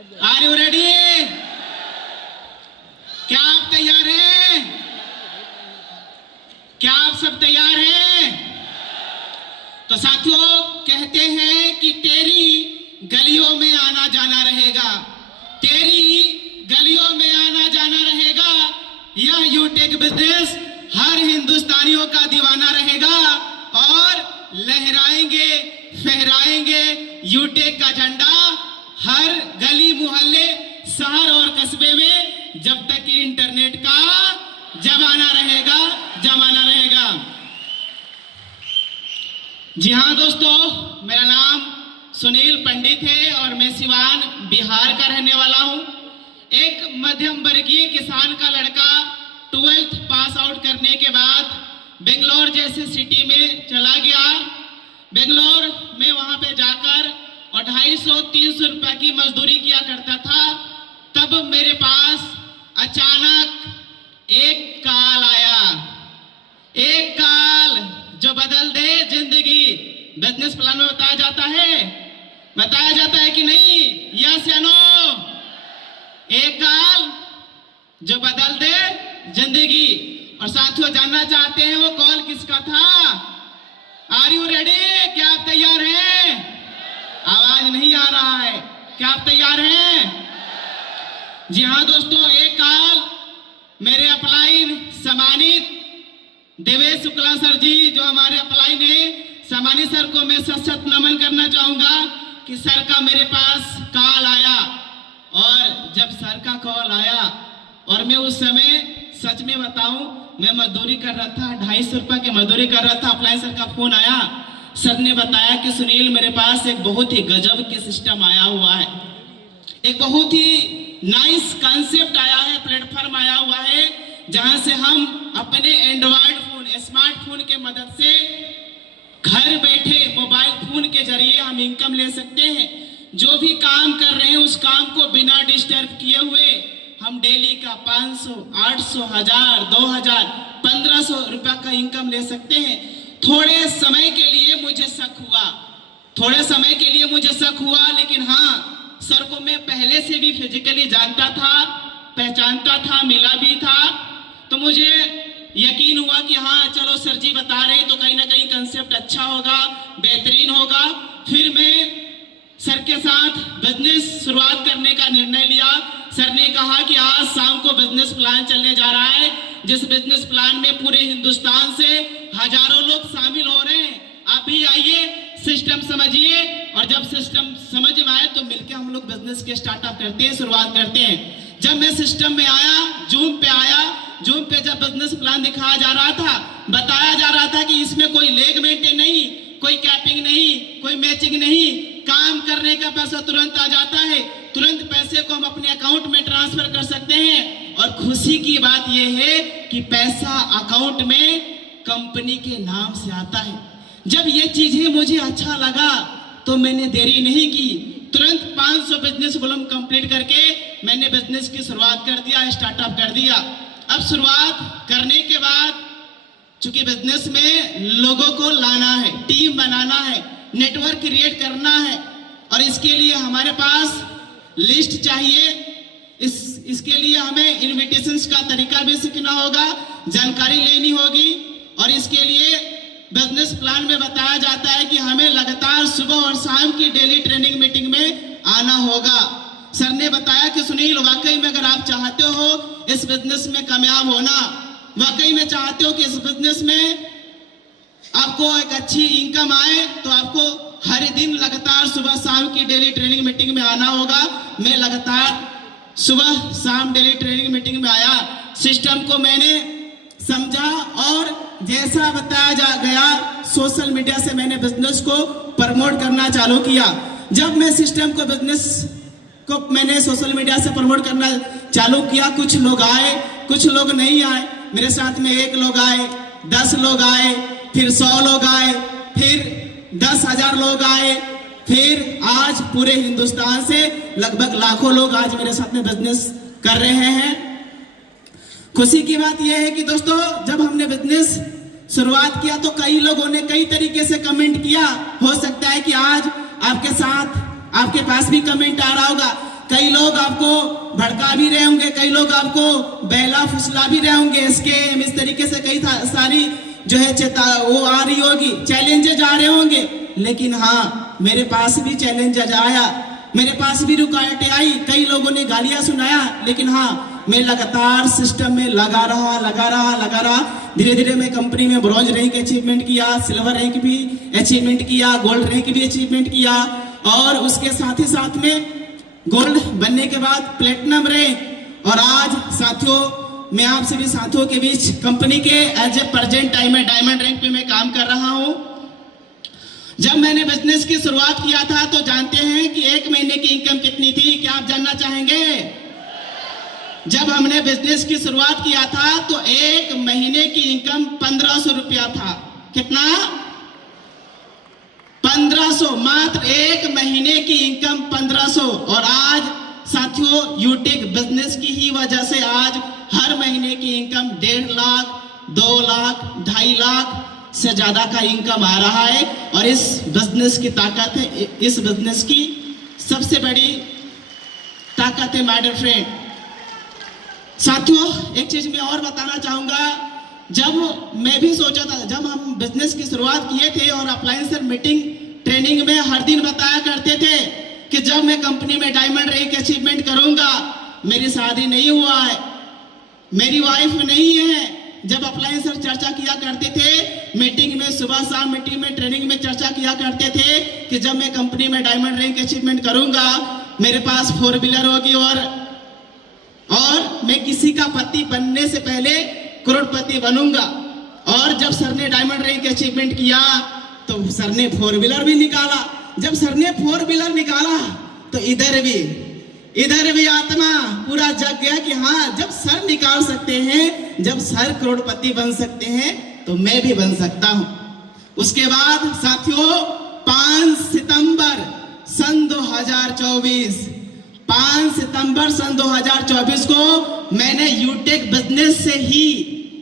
Are you ready? क्या आप तैयार हैं? क्या आप सब तैयार हैं? तो साथियों, कहते हैं कि तेरी गलियों में आना जाना रहेगा, तेरी गलियों में आना जाना रहेगा। यह यूटेक बिजनेस हर हिंदुस्तानियों का दीवाना रहेगा और लहराएंगे फहराएंगे यूटेक का झंडा हर गली मोहल्ले शहर और कस्बे में, जब तक कि इंटरनेट का जमाना रहेगा। जी हाँ दोस्तों, मेरा नाम सुनील पंडित है और मैं सिवान बिहार का रहने वाला हूँ। एक मध्यम वर्गीय किसान का लड़का 12th पास आउट करने के बाद बेंगलोर जैसे सिटी में चला गया। बेंगलोर में वहां पे जाकर और 250-300 रुपए की मजदूरी किया करता था। तब मेरे पास अचानक एक कॉल आया, एक कॉल जो बदल दे जिंदगी। बिजनेस प्लान में बताया जाता है कि नहीं? यस या नो? एक कॉल जो बदल दे जिंदगी। और साथियों, जानना चाहते हैं वो कॉल किसका था? Are you ready? क्या आप तैयार हैं? आवाज नहीं आ रहा है। क्या आप तैयार हैं? जी हाँ दोस्तों, एक कॉल मेरे अपलाइन सम्मानित देवेश शुक्ला सर जी, जो हमारे अपलाइन है, सम्मानित सर को मैं सशक्त नमन करना चाहूंगा कि सर का मेरे पास कॉल आया। और जब सर का कॉल आया और मैं उस समय सच में बताऊं, मैं मजदूरी कर रहा था, 250 रुपए की मजदूरी कर रहा था। अपलाइन सर का फोन आया, सर ने बताया कि सुनील, मेरे पास एक बहुत ही गजब के सिस्टम आया हुआ है, एक बहुत ही नाइस कॉन्सेप्ट आया है, प्लेटफॉर्म आया हुआ है, जहां से हम अपने एंड्रॉइड फोन, स्मार्टफोन के मदद से घर बैठे मोबाइल फोन के जरिए हम इनकम ले सकते हैं। जो भी काम कर रहे हैं उस काम को बिना डिस्टर्ब किए हुए हम डेली का 500, 800, 1000, 2000, 1500 रुपया का इनकम ले सकते हैं। थोड़े समय के लिए मुझे शक हुआ, लेकिन हाँ, सर को मैं पहले से भी फिजिकली जानता था, पहचानता था, मिला भी था। तो मुझे यकीन हुआ कि हाँ चलो सर जी बता रहे तो कहीं ना कहीं कंसेप्ट अच्छा होगा, बेहतरीन होगा। फिर मैं सर के साथ बिजनेस शुरुआत करने का निर्णय लिया। सर ने कहा कि आज शाम को बिजनेस प्लान चलने जा रहा है, जिस बिजनेस प्लान में पूरे हिंदुस्तान से हजारों लोग शामिल हो रहे हैं। आप भी आइए, सिस्टम समझिए, और जब सिस्टम समझ में आए तो मिलकर हम लोग बिजनेस के स्टार्टअप करते हैं, शुरुआत करते हैं। जब मैं सिस्टम में आया, जूम पे जब बिजनेस प्लान दिखाया जा रहा था, बताया जा रहा था कि इसमें कोई लेग मेंटेन नहीं, कोई कैपिंग नहीं, कोई मैचिंग नहीं, काम करने का पैसा तुरंत आ जाता है, तुरंत पैसे को हम अपने अकाउंट में ट्रांसफर कर सकते हैं। और खुशी की बात यह है कि पैसा अकाउंट में कंपनी के नाम से आता है। जब ये चीजें मुझे अच्छा लगा तो मैंने देरी नहीं की, तुरंत 500 बिजनेस वॉल्यूम कंप्लीट करके मैंने बिजनेस की शुरुआत कर दिया, स्टार्टअप कर दिया। अब शुरुआत करने के बाद, चूंकि बिजनेस में लोगों को लाना है, टीम बनाना है, नेटवर्क क्रिएट करना है, और इसके लिए हमारे पास लिस्ट चाहिए। इसके लिए हमें इनविटेशंस का तरीका भी सीखना होगा, जानकारी लेनी होगी। और इसके लिए बिजनेस प्लान में बताया जाता है कि हमें लगातार सुबह और शाम की डेली ट्रेनिंग मीटिंग में आना होगा। सर ने बताया कि सुनील, वाकई में अगर आप चाहते हो इस बिजनेस में कामयाब होना, वाकई में चाहते हो कि इस बिजनेस में आपको एक अच्छी इनकम आए, तो आपको हर दिन लगातार सुबह शाम की डेली ट्रेनिंग मीटिंग में आना होगा। मैं लगातार सुबह शाम डेली ट्रेनिंग मीटिंग में आया, सिस्टम को मैंने समझा और जैसा बताया गया सोशल मीडिया से मैंने बिजनेस को प्रमोट करना चालू किया। जब मैं सिस्टम को, बिजनेस को मैंने सोशल मीडिया से प्रमोट करना चालू किया, कुछ लोग आए, कुछ लोग नहीं आए। मेरे साथ में 1 लोग आए, 10 लोग आए, फिर 100 लोग आए, फिर 10,000 लोग आए, फिर आज पूरे हिंदुस्तान से लगभग लाखों लोग आज मेरे साथ में बिजनेस कर रहे हैं। खुशी की बात यह है कि दोस्तों, जब हमने बिजनेस शुरुआत किया तो कई लोगों ने कई तरीके से कमेंट किया। हो सकता है कि आज आपके साथ, आपके पास भी कमेंट आ रहा होगा कई लोग आपको भड़का भी रहे होंगे, कई लोग आपको बहला फुसला भी रहे होंगे, स्कैम इस तरीके से कई सारी जो है वो आ रही होगी, चैलेंजेज आ रहे होंगे। लेकिन हाँ, मेरे पास भी चैलेंजेज आया, मेरे पास भी रुकावटें आई, कई लोगों ने गालियां सुनाया, लेकिन हाँ मैं लगातार सिस्टम में लगा रहा। धीरे धीरे मैं कंपनी में ब्रॉन्ज रैंक अचीवमेंट किया, सिल्वर रैंक भी अचीवमेंट किया, गोल्ड रैंक भी अचीवमेंट किया, और उसके साथ ही साथ में गोल्ड बनने के बाद प्लेटिनम रैंक। और आज साथियों, मैं आप सभी साथियों के बीच कंपनी के एज ए प्रेजेंट टाइम में डायमंड रैंक पे मैं काम कर रहा हूं। जब मैंने बिजनेस की शुरुआत किया था तो जानते हैं कि 1 महीने की इनकम कितनी थी? क्या आप जानना चाहेंगे? जब हमने बिजनेस की शुरुआत किया था तो 1 महीने की इनकम 1500 रुपया था। कितना? 1500, मात्र 1 महीने की इनकम 1500। और आज साथियों, यूटेक बिजनेस की ही वजह से आज हर महीने की इनकम 1.5 लाख, 2 लाख, 2.5 लाख से ज्यादा का इनकम आ रहा है। और इस बिजनेस की ताकत है, इस बिजनेस की सबसे बड़ी ताकत है माय डियर फ्रेंड। साथियों, एक चीज मैं और बताना चाहूंगा, जब मैं भी सोचा था, जब हम बिजनेस की शुरुआत किए थे और अप्लायंस मीटिंग ट्रेनिंग में हर दिन बताया करते थे कि जब मैं कंपनी में डायमंड रैंक अचीवमेंट करूंगा, मेरी शादी नहीं हुआ है, मेरी वाइफ नहीं है। जब अप्लायंस सर चर्चा किया करते थे मीटिंग में, सुबह शाम मीटिंग में, ट्रेनिंग में चर्चा किया करते थे कि जब मैं कंपनी में डायमंड रैंक अचीवमेंट करूंगा, मेरे पास 4 व्हीलर होगी और मैं किसी का पति बनने से पहले करोड़पति बनूंगा। और जब सर ने डायमंड रैंक अचीवमेंट किया तो सर ने 4 व्हीलर भी निकाला। जब सर ने 4 व्हीलर निकाला तो इधर भी आत्मा पूरा जग गया कि हाँ, जब सर निकाल सकते हैं, जब सर करोड़पति बन सकते हैं, तो मैं भी बन सकता हूं। उसके बाद साथियों, 5 सितंबर सन 2024 को मैंने यूटेक बिजनेस से ही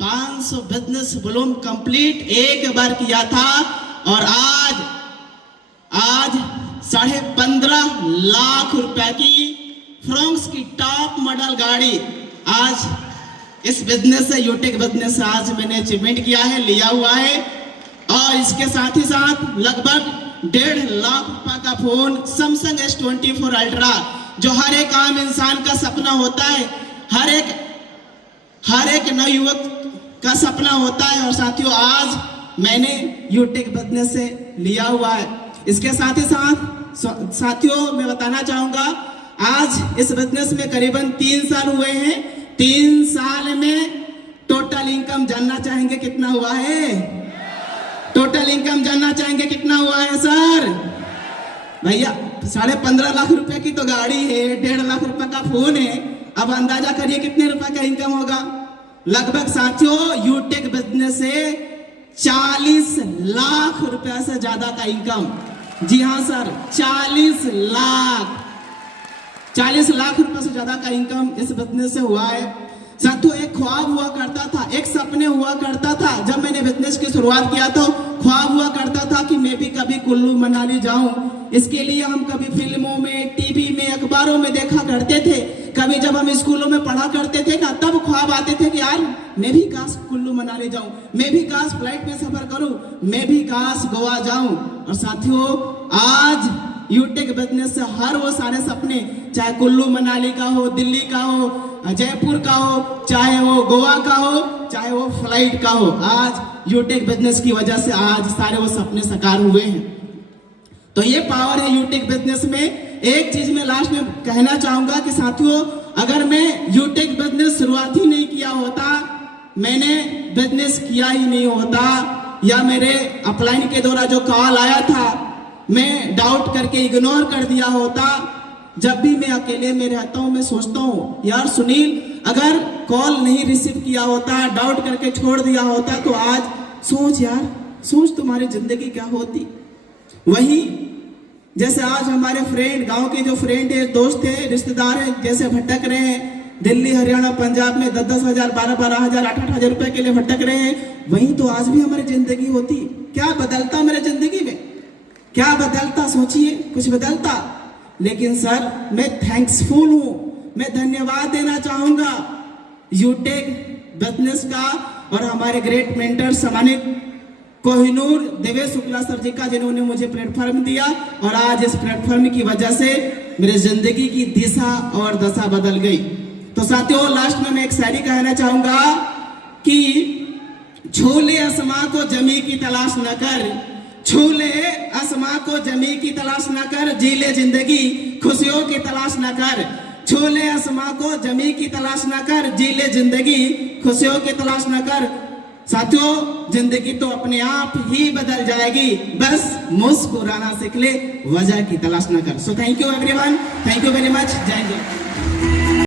500 बिजनेस वॉल्यूम कंप्लीट एक बार किया था। और आज 15.5 लाख रुपए की फ्रोंक्स की टॉप मॉडल गाड़ी आज इस बिजनेस से, यूटेक बिजनेस से आज मैंने अचीवमेंट किया है, लिया हुआ है। और इसके साथ ही साथ लगभग 1.5 लाख रुपए का फोन सैमसंग S24 अल्ट्रा, जो हर एक आम इंसान का सपना होता है, हर एक नवयुवक का सपना होता है। और साथियों, आज मैंने यूटेक बिजनेस से लिया हुआ है। इसके साथ ही साथ साथियों, मैं बताना चाहूंगा, आज इस बिजनेस में करीबन 3 साल हुए हैं। 3 साल में टोटल इनकम जानना चाहेंगे कितना हुआ है? टोटल इनकम जानना चाहेंगे कितना हुआ है सर? भैया, 15.5 लाख रुपए की तो गाड़ी है, 1.5 लाख रुपए का फोन है। अब अंदाजा करिए कितने रुपए का इनकम होगा। लगभग साथियों, यूटेक बिजनेस से 40 लाख रुपए से ज्यादा का इनकम। जी हाँ सर, 40 लाख रुपए से ज्यादा का इनकम इस बिजनेस से हुआ है। साथियों, एक ख्वाब हुआ करता था, एक सपने हुआ करता था। जब मैंने बिजनेस की शुरुआत किया तो ख्वाब हुआ करता था कि मैं भी कभी कुल्लू मनाली जाऊं। इसके लिए हम कभी फिल्मों में, टीवी में, अखबारों में देखा करते थे। कभी जब हम स्कूलों में पढ़ा करते थे ना, तब ख्वाब आते थे कि यार मैं भी काश कुल्लू मनाली जाऊं, मैं भी काश फ्लाइट में सफर करूं, मैं भी काश गोवा जाऊं। और साथियों, आज यूटेक बिजनेस से हर वो सारे सपने, चाहे कुल्लू मनाली का हो, दिल्ली का हो, जयपुर का हो, चाहे वो गोवा का हो, चाहे वो फ्लाइट का हो, आज यूटेक बिजनेस की वजह से आज सारे वो सपने साकार हुए हैं। तो ये पावर है यूटेक बिजनेस में। एक चीज मैं लास्ट में कहना चाहूंगा कि साथियों, अगर मैं यूटेक बिजनेस शुरुआत ही नहीं किया होता, मैंने बिजनेस किया ही नहीं होता, या मेरे अपलाइन के द्वारा जो कॉल आया था मैं डाउट करके इग्नोर कर दिया होता। जब भी मैं अकेले में रहता हूं, मैं सोचता हूं यार सुनील, अगर कॉल नहीं रिसीव किया होता, डाउट करके छोड़ दिया होता, तो आज सोच तुम्हारी जिंदगी क्या होती। वही जैसे आज हमारे फ्रेंड, गांव के जो फ्रेंड है, दोस्त है, रिश्तेदार है, जैसे भटक रहे हैं दिल्ली, हरियाणा, पंजाब में 10-10 हजार, 12-12 हजार, 8-8 हजार रुपए के लिए भटक रहे हैं, वही तो आज भी हमारी जिंदगी होती। क्या बदलता मेरे जिंदगी में? क्या बदलता? सोचिए, कुछ बदलता? लेकिन सर मैं थैंक्सफुल हूँ, मैं धन्यवाद देना चाहूँगा यूटेक बिजनेस का और हमारे ग्रेट मेंटर सम्मानित कोहिनूर देवेश शुक्ला सर जी का, जिन्होंने मुझे प्लेटफॉर्म दिया और आज इस प्लेटफॉर्म की वजह से मेरी जिंदगी की दिशा और दशा बदल गई। तो साथियों, लास्ट में मैं एक शायरी कहना चाहूँगा कि छूले आसमां को जमी की तलाश न कर, छूले आसमां को जमी की तलाश न कर, जी ले जिंदगी खुशियों की तलाश न कर, छूले आसमां को जमी की तलाश न कर, जी ले जिंदगी खुशियों की तलाश न कर। साथियों, जिंदगी तो अपने आप ही बदल जाएगी, बस मुस्कुराना सीख ले, वजह की तलाश न कर। So thank you everyone, thank you very much, जय हिंद।